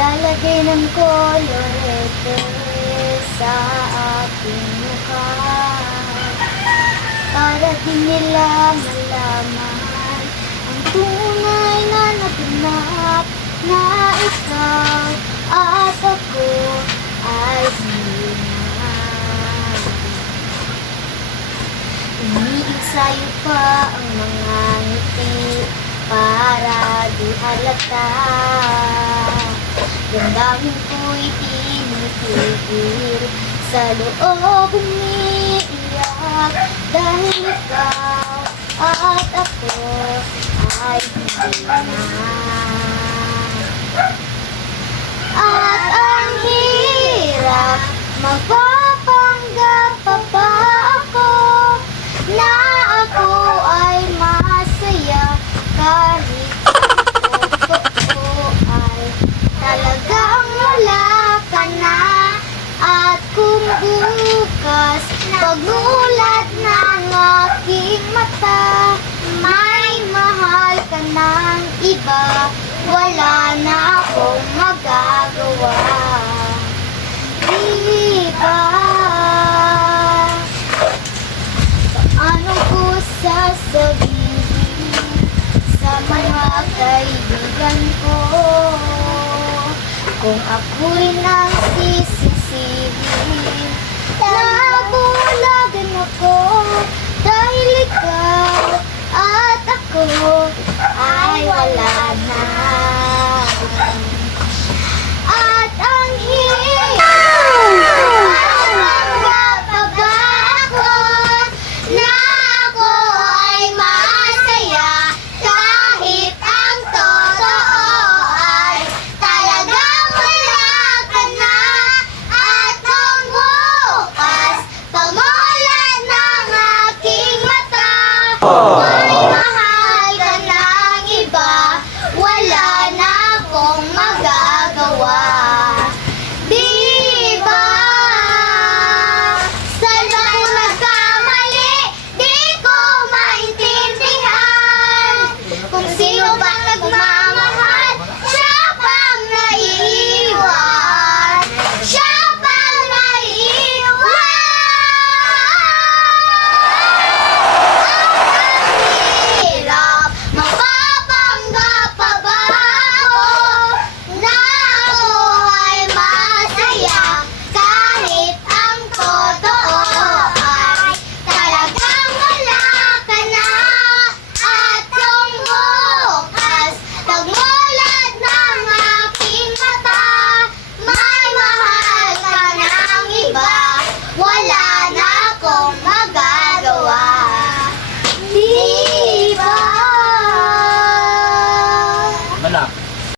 Lalagay ng kolorete sa aking mukha para di nila malaman ang tunay na naganap na ikaw at ako ay hindi na. Iniensayo pa ang mga ngiti para di halata. Damdamin ko'y tinitipid sa loob umiiyak dahil ikaw at ako ay hindi na. At ang hirap, magpapanggap pa ba ako na ako ay masaya kahit totoo ay talagang wala ka na. At kung bukas pagmulat ng aking mata may mahal ka ng iba, wala na akong magagawa. Diba? Paano ko sasabihin sa mga kaibigan ko kung ako'y nagsisisihin? Nabulagan ako dahil ikaw at ako ay wala na.